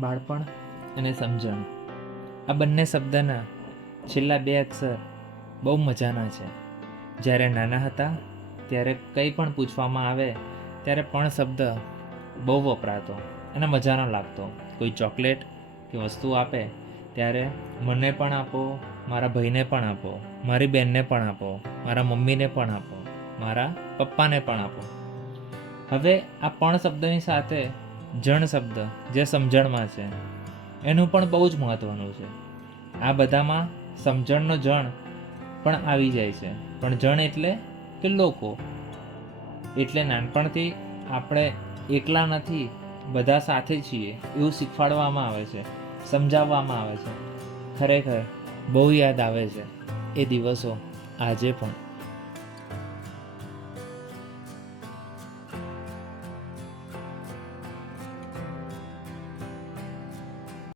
બાળપણ અને સમજણ, આ બંને શબ્દના છેલ્લા 2 અક્ષર બહુ મજાના છે. જ્યારે નાના હતા ત્યારે કંઈ પણ પૂછવામાં આવે ત્યારે પણ શબ્દ બહુ વપરાતો અને મજાનો લાગતો. કોઈ ચોકલેટ કે વસ્તુ આપે ત્યારે મને પણ આપો, મારા ભાઈને પણ આપો, મારી બહેનને પણ આપો, મારા મમ્મીને પણ આપો, મારા પપ્પાને પણ આપો. હવે આ પણ શબ્દની સાથે જણ શબ્દ જે સમજણમાં છે એનું પણ બહુ જ મહત્ત્વનું છે. આ બધામાં સમજણનો જણ પણ આવી જાય છે. પણ જણ એટલે કે લોકો. એટલે નાનપણથી આપણે એકલા નથી, બધા સાથે છીએ એવું શીખવાડવામાં આવે છે, સમજાવવામાં આવે છે. ખરેખર બહુ યાદ આવે છે એ દિવસો આજે પણ.